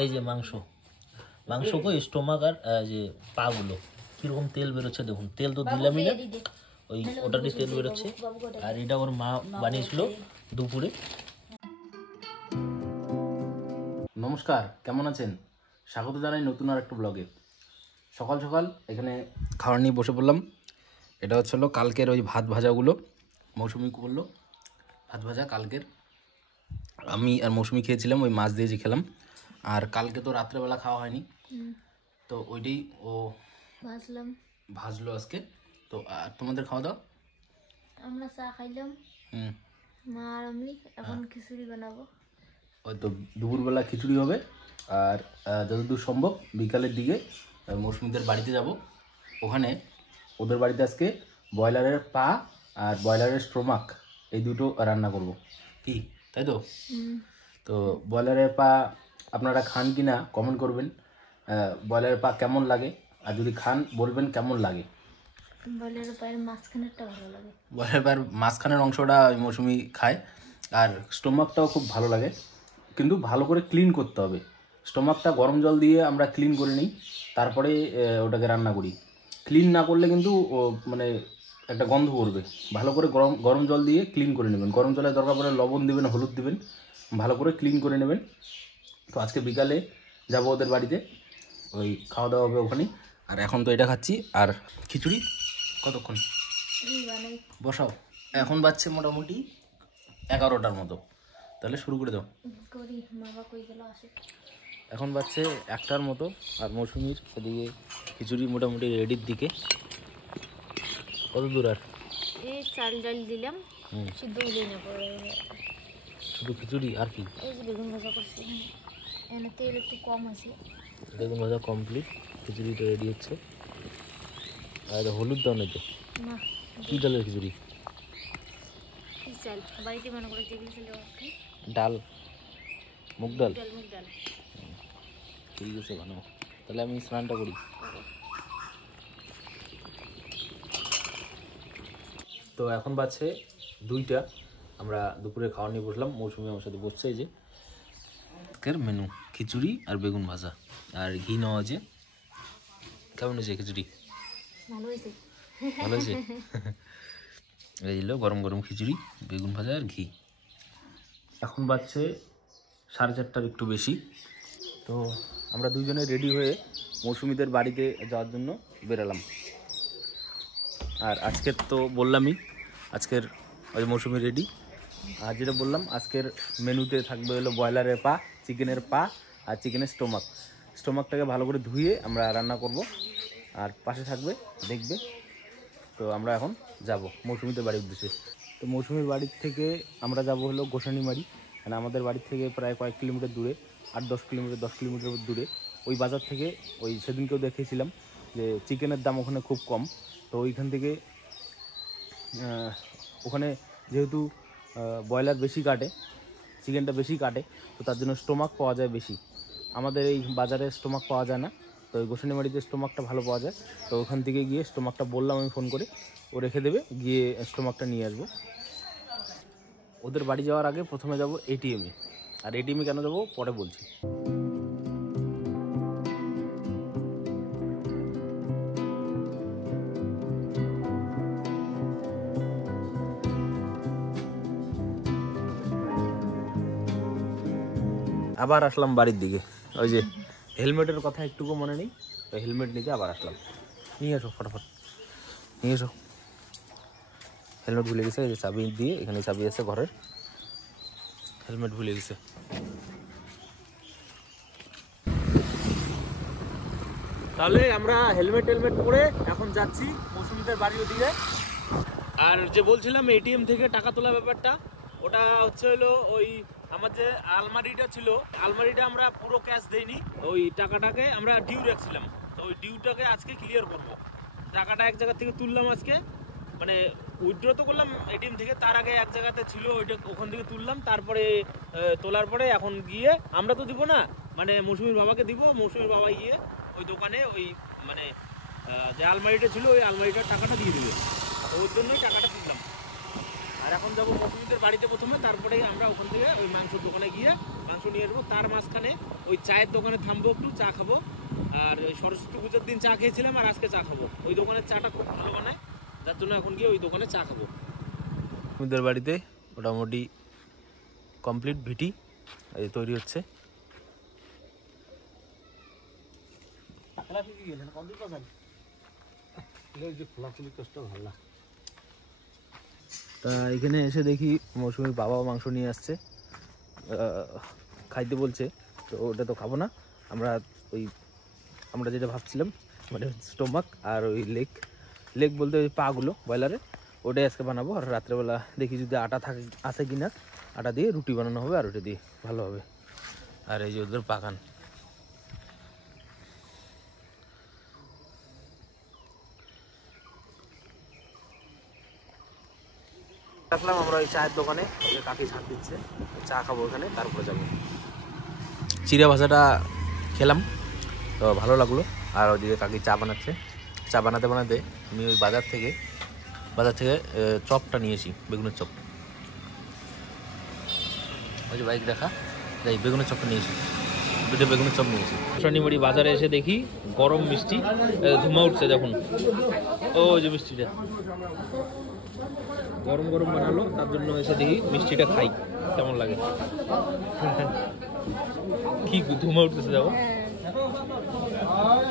এই যে মাংস কো স্টোমাক আর যে পাগুলো কিরকম তেল বেরোচ্ছে দেখুন। তেল তো দিলামই না, ওই ওটারই তেল বেরোচ্ছে। আর এটা ওর মা বানিয়েছিল দুপুরে। নমস্কার, কেমন আছেন? স্বাগত জানাই নতুন আর একটা ব্লগে। সকাল সকাল এখানে খাবার নিয়ে বসে পড়লাম। এটা হচ্ছে হলো কালকের ওই ভাত ভাজাগুলো মৌসুমি করলো। ভাত ভাজা কালকের আমি আর মৌসুমি খেয়েছিলাম, ওই মাছ দিয়ে যে খেলাম। আর কালকে তো রাত্রেবেলা খাওয়া হয়নি, তো ওইটাই ও ভাজলো আজকে। তো আর তোমাদের খাওয়া দাওয়া? আমরা চা খাইলাম, মা আর আমি এখন খিচুড়ি বানাবো। ওই তো দুপুরবেলা খিচুড়ি হবে। আর যতদূর সম্ভব বিকালের দিকে মৌসুমিদের বাড়িতে যাব। ওখানে ওদের বাড়িতে আজকে ব্রয়লারের পা আর ব্রয়লারের স্টোমাক এই দুটো রান্না করব, কি তাই তো? তো ব্রয়লারের পা আপনারা খান কি না কমেন্ট করবেন। ব্রয়লারের পা কেমন লাগে, আর যদি খান বলবেন কেমন লাগে। ব্রয়লারের পায়ের মাঝখানেরটা ভালো লাগে, ব্রয়লারের পায়ের মাঝখানের অংশটা ওই মৌসুমি খায়। আর স্টোমাকটাও খুব ভালো লাগে, কিন্তু ভালো করে ক্লিন করতে হবে। স্টোমাকটা গরম জল দিয়ে আমরা ক্লিন করে নিই, তারপরে ওটাকে রান্না করি। ক্লিন না করলে কিন্তু মানে একটা গন্ধ করবে। ভালো করে গরম জল দিয়ে ক্লিন করে নেবেন। গরম জলে দরকার পড়ে লবণ দিবেন, হলুদ দিবেন, ভালো করে ক্লিন করে নেবেন। তো আজকে বিকালে যাবো ওদের বাড়িতে, ওই খাওয়া দাওয়া হবে ওখানেই। আর এখন তো এটা খাচ্ছি। আর খিচুড়ি কতক্ষণ বসাও? এখন বাজছে মোটামুটি 11টার মতো, তাহলে শুরু করে দাও। এখন বাজছে 1টার মতো। আর মৌসুমির ওদিকে খিচুড়ি মোটামুটি রেডির দিকে। কত দূর আর? এই চাল ডাল দিলাম, সিদ্ধ হইলে না পড়ে শুধু খিচুড়ি আর কি? এই যে বেগুন ভাজা করছি, এখানে তেল একটু কম আছে। বেগুন ভাজা কমপ্লিট, খিচুড়িটা রেডি হচ্ছে। আর হলুদ দাও না তো? না। কী ডালের খিচুড়ি? চাল বাড়িতে মনে করে যেগুলো ছিল ডাল, মুগ ডাল। মুগ ডাল। ঠিক আছে, বানাও। তাহলে আমি স্নানটা করি। তো এখন বাজছে 2টা, আমরা দুপুরে খাওয়া নিয়ে বসলাম। মৌসুমি আমার সাথে বসছে। এই যে আজকের মেনু খিচুড়ি আর বেগুন ভাজা আর ঘি নেওয়া আছে। কেমন হয়েছে খিচুড়ি? ভালো হয়েছে, ভালো হয়েছে। এই হলো গরম গরম খিচুড়ি, বেগুন ভাজা আর ঘি। এখন বাজছে 4:30টার একটু বেশি। তো আমরা দুজনে রেডি হয়ে মৌসুমিদের বাড়িতে যাওয়ার জন্য বেরালাম। আর আজকের তো বললামই, আজকের ওই মৌসুমি রেডি। আর যেটা বললাম, আজকের মেনুতে থাকবে হলো ব্রয়লারের পা, চিকেনের পা আর চিকেনের স্টোমাকটাকে ভালো করে ধুয়ে আমরা রান্না করব। আর পাশে থাকবে, দেখবে। তো আমরা এখন যাব মৌসুমিদের বাড়ির উদ্দেশ্যে। তো মৌসুমির বাড়ির থেকে আমরা যাব হলো গোসানিমারি। মানে আমাদের বাড়ির থেকে প্রায় কয়েক কিলোমিটার দূরে, 8-10 কিলোমিটার, 10 কিলোমিটার দূরে। ওই বাজার থেকে ওই সেদিনকেও দেখেছিলাম যে চিকেনের দাম ওখানে খুব কম। তো ওইখান থেকে ওখানে যেহেতু ব্রয়লার বেশি কাটে, চিকেনটা বেশি কাটে, তো তার জন্য স্টোমাক পাওয়া যায় বেশি। আমাদের এই বাজারে স্টোমাক পাওয়া যায় না, তো ওই গোসানিমারিতে স্টোমাকটা ভালো পাওয়া যায়। তো ওখান থেকে গিয়ে স্টোমাকটা বললাম আমি ফোন করে, ও রেখে দেবে, গিয়ে স্টোমাকটা নিয়ে আসবো। ওদের বাড়ি যাওয়ার আগে প্রথমে যাব এটিএমে। আর এটিএমে কেন যাবো পরে বলছি। আবার আসলাম বাড়ির দিকে। ওই যে হেলমেটের কথা একটুকু মনে নেই, তো হেলমেট নিতে আবার আসলাম। নিয়ে এসো ফটাফট, নিয়ে এসো। হেলমেট ভুলে গেছে, এই যে চাবি দিয়ে, এখানে চাবি আছে ঘরের। হেলমেট ভুলে গেছে। তাহলে আমরা হেলমেট পরে এখন যাচ্ছি মৌসুমিদের বাড়ির ওদিকে। আর যে বলছিলাম এটিএম থেকে টাকা তোলা ব্যাপারটা, ওটা হচ্ছে হলো ওই আমার যে আলমারিটা ছিল, আলমারিটা আমরা পুরো ক্যাশ দেইনি, ওই টাকাটাকে আমরা ডিউ রাখছিলাম। তো ওই ডিউটাকে আজকে ক্লিয়ার করব। টাকাটা এক জায়গা থেকে তুললাম আজকে, মানে উইথড্র তো করলাম এটিএম থেকে, তার আগে এক জায়গাতে ছিল ওইটা, ওখান থেকে তুললাম। তারপরে তোলার পরে এখন গিয়ে আমরা তো দিব না, মানে মৌসুমির বাবাকে দিব। মৌসুমির বাবা গিয়ে ওই দোকানে ওই মানে যে আলমারিটা ছিল, ওই আলমারিটার টাকাটা দিয়ে দেবে। ওর জন্যই টাকাটা তুললাম। আর এখন যাবো মৌসুমীদের বাড়িতে প্রথমে, তারপরে আমরা ওখান থেকে ওই মাংসের দোকানে গিয়ে মাংস নিয়ে আসবো। তার মাঝখানে ওই চায়ের দোকানে থামবো, একটু চা খাবো। আর ওই সরস্বতী পুজোর দিন চা খেয়েছিলাম, আর আজকে চা খাবো। ওই দোকানের চাটা খুব ভালো বানায়, যার জন্য এখন গিয়ে ওই দোকানে চা খাবো। মৌসুমীদের বাড়িতে মোটামুটি কমপ্লিট ভিটি এই তৈরি হচ্ছে। তা এখানে এসে দেখি মৌসুমীর বাবাও মাংস নিয়ে আসছে, খাইতে বলছে। তো ওটা তো খাবো না আমরা যেটা ভাবছিলাম, মানে স্টোমাক আর ওই লেগ বলতে ওই পাগুলো ব্রয়লারের, ওটাই আজকে বানাবো। আর রাত্রেবেলা দেখি যদি আটা থাকে আছে কিনা, আটা দিয়ে রুটি বানানো হবে, আর ওটা দিয়ে ভালো হবে। আর এই যে ওদের বাগান, রাখলাম আমরা ওই চায়ের দোকানে, কাকি ছাড় দিচ্ছে, চা খাবো ওখানে, তারপরে যাবো। চিড়া ভাজাটা খেলাম, তো ভালো লাগলো। আর ওইদিকে কাকি চা বানাচ্ছে। চা বানাতে বানাতে আমি ওই বাজার থেকে চপটা নিয়েছি, বেগুনের চপ। ওই যে বাইক দেখা যাই, বেগুনের চপটা নিয়েছি, দুটো বেগুনের চপ নিয়েছি। শনিবাড়ি বাজারে এসে দেখি গরম মিষ্টি ধুমা উঠছে, দেখুন ও যে মিষ্টিটা গরম গরম বানালো, তার জন্য এসে দেখি মিষ্টিটা খাই কেমন লাগে। কি ধুমা উঠতেছে দেখো,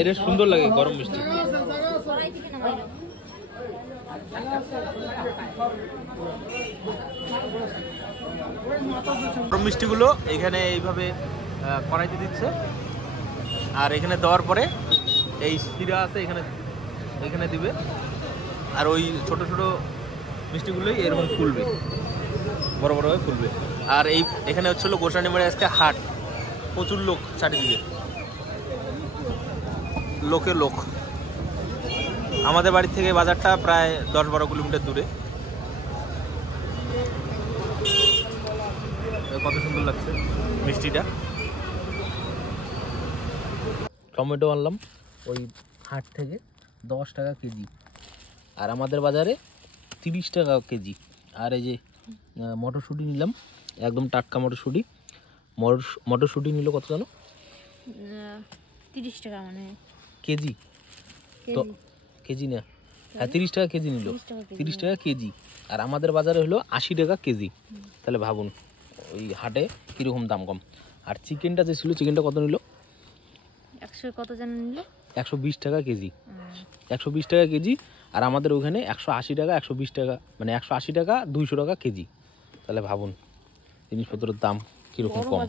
এটা সুন্দর লাগে গরম মিষ্টি। গরম মিষ্টিগুলো এখানে এইভাবে কড়াইতে দিচ্ছে, আর এখানে দেওয়ার পরে এই শিরা আছে এখানে দিবে, আর ওই ছোট ছোট মিষ্টিগুলোই এরকম ফুলবে, বড় বড় হয়ে ফুলবে। আর এখানে হচ্ছিল গোসানিমারি আজকে হাট, প্রচুর লোক চারিদিকে, লোক। আমাদের বাড়ি থেকে বাজারটা প্রায় 10-12 কিলোমিটার দূরে। কত সুন্দর লাগছে মিষ্টিটা। টমেটো আনলাম ওই হাট থেকে 10 টাকা কেজি, আর আমাদের বাজারে 30 টাকা কেজি। আর এই যে মটরশুঁটি নিলাম, একদম টাটকা মটরশুঁটি নিল কত জানো? 30 টাকা মানে কেজি, তো কেজি না, হ্যাঁ 30 টাকা কেজি নিল, 30 টাকা কেজি। আর আমাদের বাজারে হলো 80 টাকা কেজি। তাহলে ভাবুন ওই হাটে কীরকম দাম কম। আর চিকেনটা যে ছিল, চিকেনটা কত নিল? 100 কত জানো নিল? 120 টাকা কেজি, 120 টাকা কেজি। আর আমাদের ওখানে 180 টাকা, 120 টাকা, মানে 180 টাকা 200 টাকা কেজি। তাহলে ভাবুন জিনিসপত্রের দাম কিরকম কম।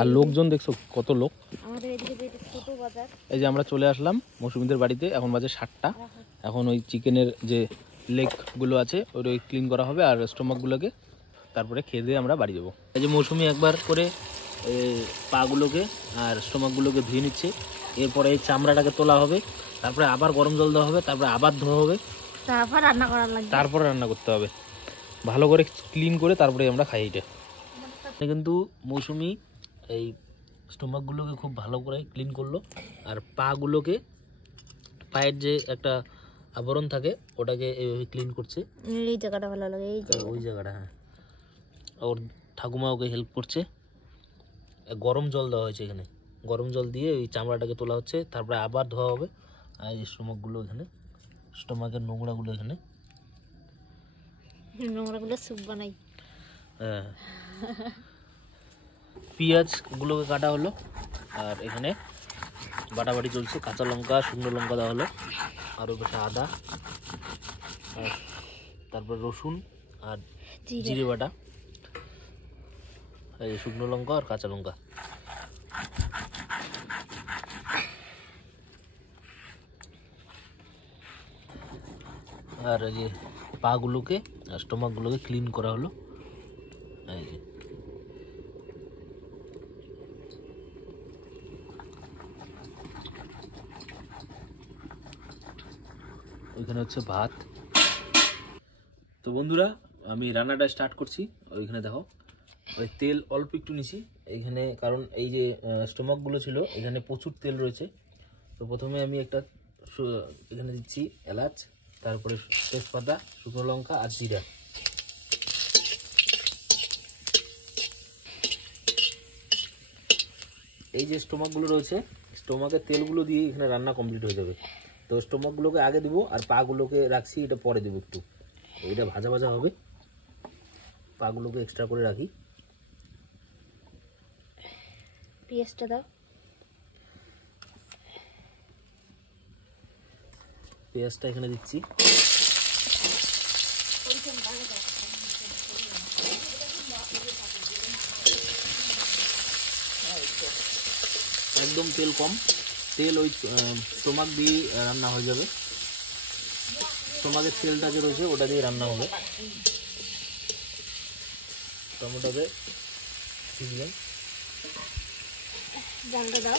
আর লোকজন দেখছো কত লোক। এই যে আমরা চলে আসলাম মৌসুমীদের বাড়িতে, এখন বাজে 7টা। এখন ওই চিকেনের যে লেগগুলো আছে ওই ক্লিন করা হবে, আর স্টোমাকগুলোকে তারপরে খেয়ে দিয়ে আমরা বাড়ি যাবো। এই যে মৌসুমী একবার করে পাগুলোকে আর স্টোমাকগুলোকে ধুয়ে নিচ্ছে, এরপরে এই চামড়াটাকে তোলা হবে, তারপরে আবার গরম জল দেওয়া হবে, তারপরে আবার ধোয়া হবে, তারপরে রান্না করতে হবে ভালো করে ক্লিন করে, তারপরে আমরা খাই। এটা কিন্তু মৌসুমী এই স্টোমাকগুলোকে খুব ভালো করে ক্লিন করলো, আর পায়ের যে একটা আবরণ থাকে ওটাকে এইভাবে ক্লিন করছে। এই জায়গাটা ভালো লাগে, ওই জায়গাটা, হ্যাঁ। ওর ঠাকুমা ওকে হেল্প করছে। গরম জল দেওয়া হয়েছে এখানে, গরম জল দিয়ে ওই চামড়াটাকে তোলা হচ্ছে, তারপরে আবার ধোয়া হবে। আর এই স্টোমাকগুলো এখানে, স্টোমাকের নোংরাগুলো এখানে, নোংরাগুলো স্যুপ বানাই। হ্যাঁ, পেঁয়াজগুলোকে কাটা হলো, আর এখানে বাটাবাটি চলছে। কাঁচা লঙ্কা, শুকনো লঙ্কা দেওয়া হলো, আর ওর পাশে আদা, আর তারপর রসুন আর জিরে বাটা, এই শুকনো লঙ্কা আর কাঁচা লঙ্কা। আর এই যে পাগুলোকে আর স্টোমাকগুলোকে ক্লিন করা হলো। এই যে ওইখানে হচ্ছে ভাত। তো বন্ধুরা আমি রান্নাটা স্টার্ট করছি। ওইখানে দেখো ওই তেল অল্প একটু নিছি এইখানে, কারণ এই যে স্টোমাকগুলো ছিল এখানে প্রচুর তেল রয়েছে। তো প্রথমে আমি একটা এখানে দিচ্ছি এলাচ, তারপরে তেজপাতা, শুকনো লঙ্কা আর জিরা, এই যে স্টোমাকগুলো রয়েছে, স্টোমাকের তেলগুলো দিয়ে এখানে রান্না কমপ্লিট হয়ে যাবে। তো স্টোমাকগুলোকে আগে দিব আর পাগুলোকে রাখছি, এটা পরে দেবো একটু। এটা ভাজা ভাজা হবে, পাগুলোকে এক্সট্রা করে রাখি। পেঁয়াজটা দাও। পেঁয়াজটা এখানে দিচ্ছি। একদম তেল কম, তেল ওই স্টোমাক দিয়ে রান্না হয়ে যাবে। স্টোমাকের তেলটা যে রয়েছে ওটা দিয়ে রান্না হবে। টমেটোকে দিবেন, জালটা দাও।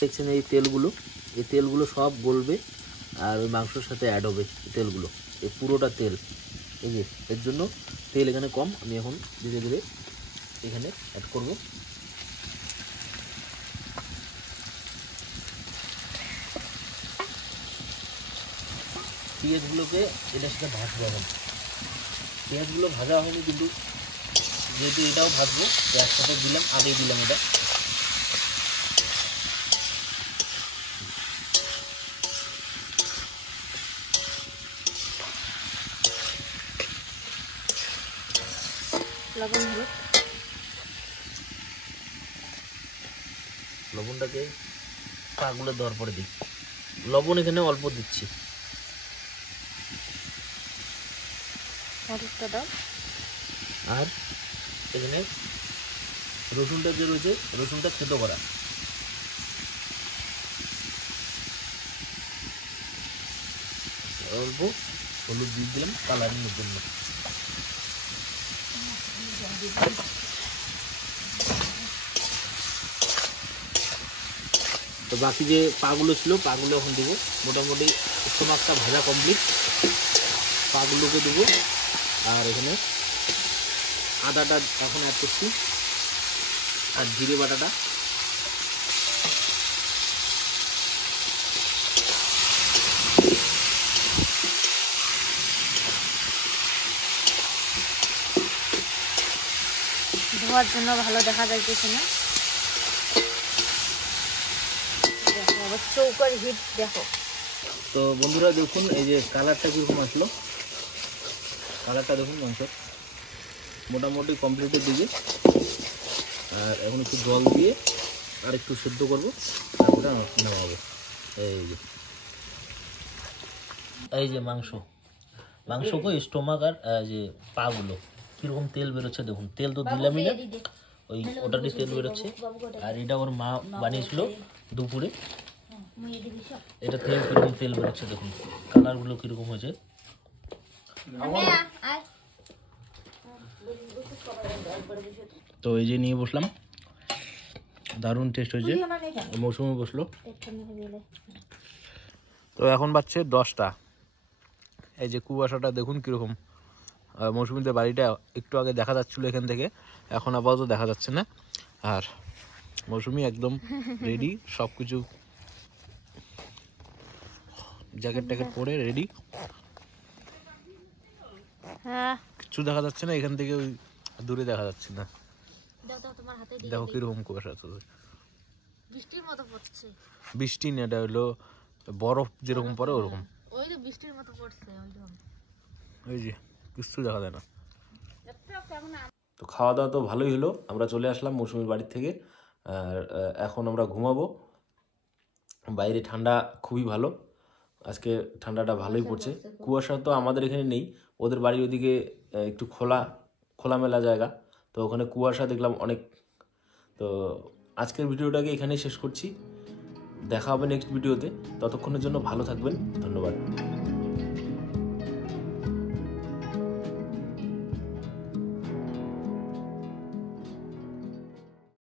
দেখছেন এই তেলগুলো সব গলবে আর ওই মাংসের সাথে অ্যাড হবে। এই তেলগুলো, এই পুরোটা তেল, এই যে এর জন্য তেল এখানে কম। আমি এখন ধীরে ধীরে এখানে অ্যাড করব। পেঁয়াজগুলোকে এটার সাথে ভাজবো। এখন পেঁয়াজগুলো ভাজা হয়নি কিন্তু, যেহেতু এটাও ভাজবো তো একসাথে দিলাম, আগেই দিলাম এটা। লবণ হলুদ, লবণটাকে পাগুলো দেওয়ার পরে দিই। লবণ এখানে অল্প দিচ্ছি। হলুদটা দাও। আর এখানে রসুনটা যে রয়েছে, রসুনটা থেতো করা। অল্প হলুদ দিয়ে দিলাম কালারিংয়ের জন্য। তো বাকি যে পাগুলো ছিল, পাগুলো এখন দেবো। মোটামুটি স্টোমাকটা ভাজা কমপ্লিট, পাগুলোকে দেবো। আর এখানে আদাটা এখন অ্যাড করছি, আর জিরে বাটাটা। ধোয়ার জন্য ভালো দেখা যাইতেছে না। দেখো চৌকার হিট দেখো। তো বন্ধুরা দেখুন এই যে কালারটা কীরকম আসলো, কালারটা দেখুন মাংসের মোটামুটি কমপ্লিটের দিকে। আর এখন একটু জল দিয়ে আর একটু সেদ্ধ করবো, তারপরে নেওয়া হবে। এই যে মাংসকে স্টোমাক আর যে পাগুলো কীরকম তেল বেরোচ্ছে দেখুন। তেল তো দিলামই না, ওই ওটারই তেল বেরোচ্ছে। আর এটা ওর মা বানিয়েছিল দুপুরে, এটা থেকে কীরকম তেল বেরোচ্ছে দেখুন, কালারগুলো কীরকম হয়েছে। তো এই যে নিয়ে বসলাম, দারুণ টেস্ট হয়েছে। মৌসুমি বসলো। তো এখন বাজছে 10টা। এই যে কুয়াশাটা দেখুন কীরকম। মৌসুমিদের বাড়িটা একটু আগে দেখা যাচ্ছিলো এখান থেকে, এখন আপাতত দেখা যাচ্ছে না। আর মৌসুমি একদম রেডি, সব কিছু জ্যাকেট ট্যাকেট পরে রেডি। কিচ্ছু দেখা যাচ্ছে না এখান থেকে, ওই দূরে দেখা যাচ্ছে না। দেখো কিরকম কুয়াশা আছে, বৃষ্টির মতো পড়ছে। বৃষ্টি না, এটা হলো বরফ যেরকম পড়ে ওরকম। ওই তো বৃষ্টির মতো পড়ছে ওইরকম। ওই যে কিছু দেখা যায় না। তো খাওয়া দাওয়া তো ভালোই হলো, আমরা চলে আসলাম মৌসুমীর বাড়ির থেকে। আর এখন আমরা ঘুমাবো। বাইরে ঠান্ডা খুবই ভালো, আজকে ঠান্ডাটা ভালোই পড়ছে। কুয়াশা তো আমাদের এখানে নেই, ওদের বাড়ির ওদিকে একটু খোলামেলা জায়গা, তো ওখানে কুয়াশা দেখলাম অনেক। তো আজকের ভিডিওটাকে এখানেই শেষ করছি, দেখা হবে নেক্সট ভিডিওতে। ততক্ষণের জন্য ভালো থাকবেন, ধন্যবাদ।